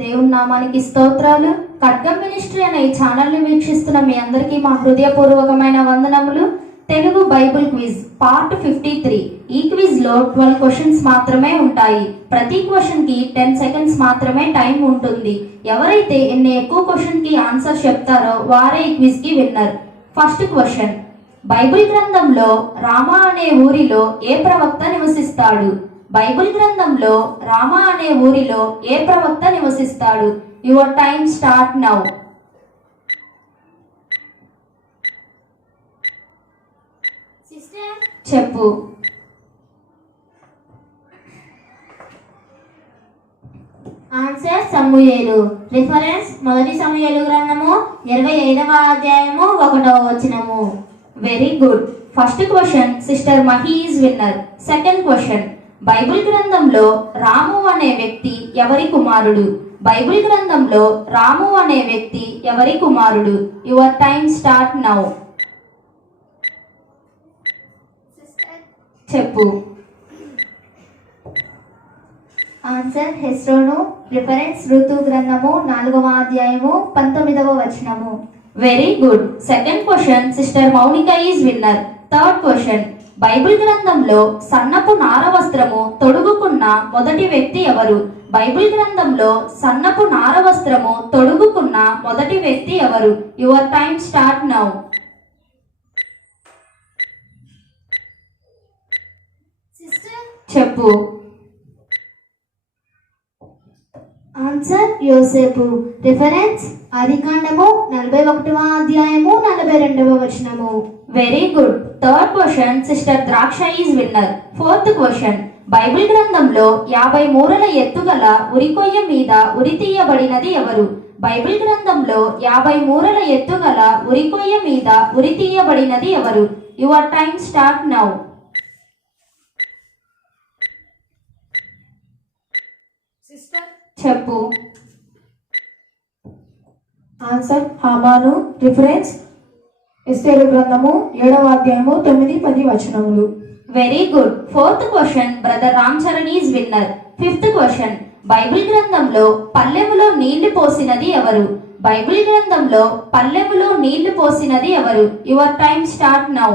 దేవుని నామానికి స్తోత్రాలు. ఖడ్గం మినిస్ట్రీ అనే ఈ ఛానల్ని వీక్షిస్తున్న మీ అందరికీ మా హృదయపూర్వకమైన వందనములు. Telugu Bible quiz part fifty three. ఈ క్విజ్లో ట్వెల్వ్ క్వశ్చన్స్ మాత్రమే ఉంటాయి. ప్రతి క్వశ్చన్కి టెన్ సెకండ్స్ మాత్రమే టైం ఉంటుంది. ఎవరైతే ఎన్ని ఎక్కువ క్వశ్చన్కి ఆన్సర్ చెప్తారో వారే ఈ క్విజ్కి విన్నర్. First question. బైబిల్ గ్రంథంలో రామా అనే ఊరిలో ఏ ప్రవక్త నివసిస్తాడు? బైబిల్ గ్రంథంలో రామా అనే ఊరిలో ఏ ప్రవక్త నివసిస్తాడు? Your time start now sister చెప్పు. ఆన్సర్ సమూయేలు. రిఫరెన్స్ మొదటి సమూయేలు గ్రంథము ఇరవై ఐదవ అధ్యాయము ఒకటవ వచనము. Very good first question sister Mahi is winner second question Bible గ్రంథంలో రాము అనే వ్యక్తి ఎవరి కుమారుడు? బైబిల్ గ్రంథంలో రాము అనే వ్యక్తి ఎవరి కుమారుడు? Your time start now. చెప్పు. ఆన్సర్ హెస్రోను రిఫరెన్స్ ఋతు గ్రంథము నాలుగవ అధ్యాయము పంతొమ్మిదవ వచనము. Very good second question sister Mounika is winner third question Bible గ్రంథంలో సన్నపు నార వస్త్రము తొడుగుకున్న మొదటి వ్యక్తి ఎవరు? బైబిల్ గ్రంథంలో సన్నపు నార వస్త్రము తొడుగుకున్న మొదటి వ్యక్తి ఎవరు? Your time start now. చెప్పు. ఆన్సర్ యోసేపు. రిఫరెన్స్ ఆదికాండము నలభై ఒకటవ అధ్యాయము నలభై రెండవ వచనము. Very good third question sister Draksha is winner fourth question Bible గ్రంథంలో యాభై మూరల ఎత్తుగల ఉరికొయ్య మీద ఉరి తీయబడినది ఎవరు? బైబిల్ గ్రంథంలో యాభై మూరల ఎత్తుగల ఉరికొయ్య మీద ఉరి తీయబడినది ఎవరు? యువర్ టైం స్టార్ట్ నౌ చెప్పు. ఆన్సర్ హామాను రిఫరెన్స్ ఎస్తేరు గ్రంథము ఏడవ అధ్యాయము తొమ్మిది పది వచనములు. Very good fourth question brother Ram Charan is winner fifth question Bible గ్రంథంలో పల్లెములో నీళ్ళు పోసినది ఎవరు? బైబిల్ గ్రంథంలో పల్లెములో నీళ్ళు పోసినది ఎవరు? Your time start now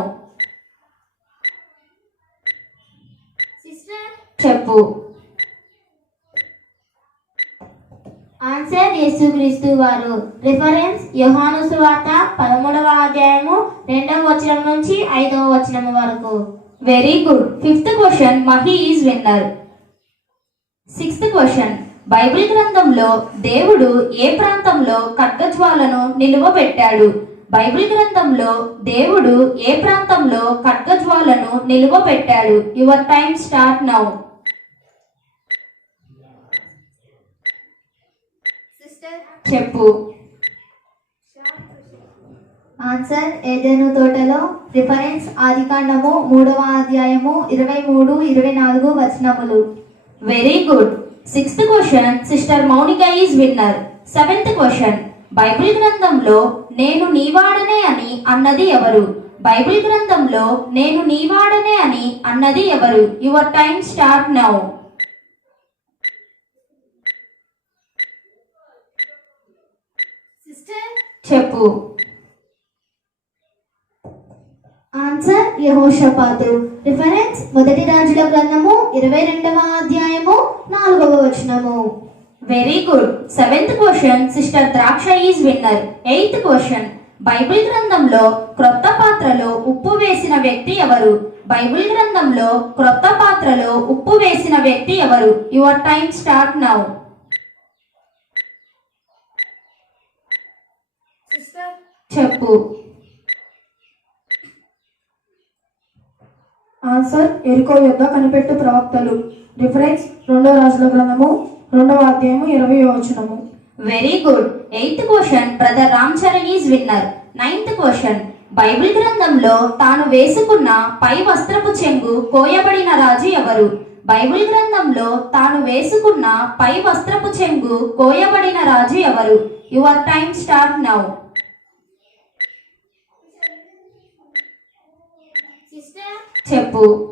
sister చెప్పు. ఆన్సర్ యేసుక్రీస్తు వారు. రిఫరెన్స్ యోహాను సువార్త పదమూడవ అధ్యాయము రెండవ వచనం నుంచి ఐదవ వచనం వరకు. Very good fifth question Mahi is winner sixth question Bible గ్రంథంలో దేవుడు ఏ ప్రాంతంలో ఖడ్గజ్వాలను నిలువబెట్టాడు? బైబిల్ గ్రంథంలో దేవుడు ఏ ప్రాంతంలో ఖడ్గజ్వాలను నిలువబెట్టాడు? యువర్ టైం స్టార్ట్ నౌ చెప్పు. ఆన్సర్ ఏదెను తోటలో? రిఫరెన్స్ ఆదికాండము మూడవ అధ్యాయము ఇరవై మూడు ఇరవై నాలుగు వచనములు. Very good sixth question sister Mounika is winner seventh question Bible గ్రంథంలో నేను నీవాడనే అని అన్నది ఎవరు? బైబిల్ గ్రంథంలో నేను నీవాడనే అని అన్నది ఎవరు? యువర్ టైం స్టార్ట్ నౌ చెప్పు. ఆన్సర్ యహోషపాతు. రిఫరెన్స్ మొదటి రాజుల గ్రంథము ఇరవై రెండవ అధ్యాయము నాలుగవ వచనము. Very good seventh question sister Draksha is winner eighth question Bible గ్రంథంలో క్రొత్త పాత్రలో ఉప్పు వేసిన వ్యక్తి ఎవరు? బైబిల్ గ్రంథంలో క్రొత్త పాత్రలో ఉప్పు వేసిన వ్యక్తి ఎవరు? యువర్ టైం స్టార్ట్ నౌ చెప్పు. ఆన్సర్ ఎరుకో యొద్ద కనిపెట్టు ప్రవక్తలు. రిఫరెన్స్ రెండవ రాజుల గ్రంథము రెండవ అధ్యాయము ఇరవై వచనము. Very good eighth question brother Ram Charan is winner ninth question Bible గ్రంథంలో తాను వేసుకున్న పై వస్త్రపు చెంగు కోయబడిన రాజు ఎవరు? బైబిల్ గ్రంథంలో తాను వేసుకున్న పై వస్త్రపు చెంగు కోయబడిన రాజు ఎవరు? యువర్ టైం స్టార్ట్ నౌ చెప్పు.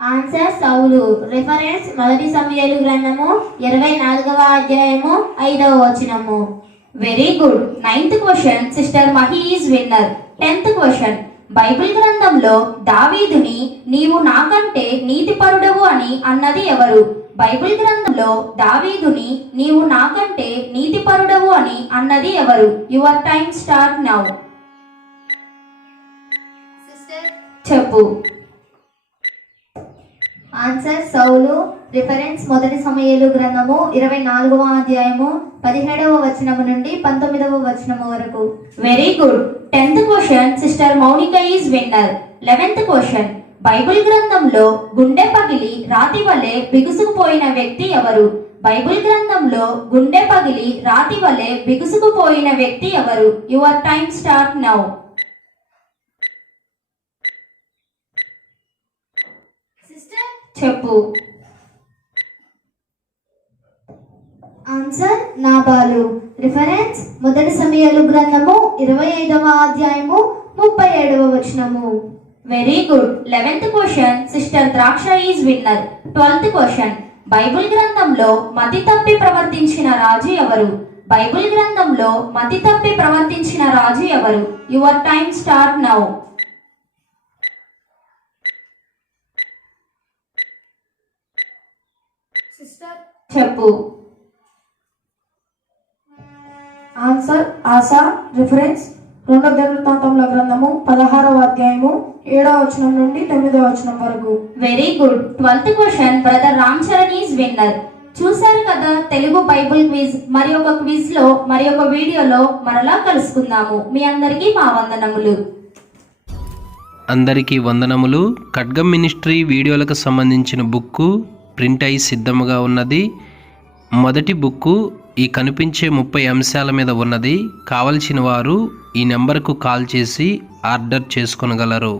ఆన్సర్ సౌలు. రిఫరెన్స్ మొదటి సమయాలు గ్రంథము ఇరవై నాలుగవ అధ్యాయము ఐదవ వచనము. Very good ninth question sister Mahi is winner tenth question Bible గ్రంథంలో దావీదుని నీవు నాకంటే నీతిపరుడవు అని అన్నది ఎవరు? బైబిల్ గ్రంథంలో దావీదుని నీవు నాకంటే నీతిపరుడవు అని అన్నది ఎవరు? యువర్ టైం స్టార్ట్ నౌ చెప్పు. ఆన్సర్ సౌలు రిఫరెన్స్ మొదటి సమయాలు గ్రంథము ఇరవై నాలుగవ అధ్యాయము పదిహేడవ వచనము నుండి పంతొమ్మిదవ వచనము వరకు. Very good tenth question sister Mounika is winner eleventh question Bible గ్రంథంలో గుండె పగిలి రాతి వలె బిగుసుకుపోయిన వ్యక్తి ఎవరు? బైబుల్ గ్రంథంలో గుండె పగిలి రాతి వలె బిగుసుకుపోయిన వ్యక్తి ఎవరు? Your time start now sister చెప్పు. ఆన్సర్ నాబాలు. రిఫరెన్స్ మొదటి సమయాలు గ్రంథము ఇరవై ఐదవ అధ్యాయము ముప్పై ఏడవ వచనము. Very good eleventh question sister Draksha is winner twelfth question Bible గ్రంథంలో మతి తప్పి ప్రవర్తించిన రాజు ఎవరు? బైబిల్ గ్రంథంలో మతి తప్పి ప్రవర్తించిన రాజు ఎవరు? Your time start now sister చెప్పు. ఆన్సర్ ఆశా రిఫరెన్స్ రెండవ దినవృత్తాంతముల గ్రంథము పదహారవ అధ్యాయము ఏడవ వచనం నుండి తొమ్మిదవ వచనం వరకు. Very good twelfth question brother Ram Charan is winner చూశారు కదా తెలుగు బైబుల్ క్విజ్? మరి ఒక క్విజ్లో మరి ఒక వీడియోలో మరలా కలుసుకుందాము. మీ అందరికీ మా వందనములు. అందరికీ వందనములు. ఖడ్గం మినిస్ట్రీ వీడియోలకు సంబంధించిన బుక్కు ప్రింట్ అయి సిద్ధముగా ఉన్నది. మొదటి బుక్కు ఈ కనిపించే ముప్పై అంశాల మీద ఉన్నది. కావలసిన వారు ఈ నెంబర్కు కాల్ చేసి ఆర్డర్ చేసుకొనగలరు.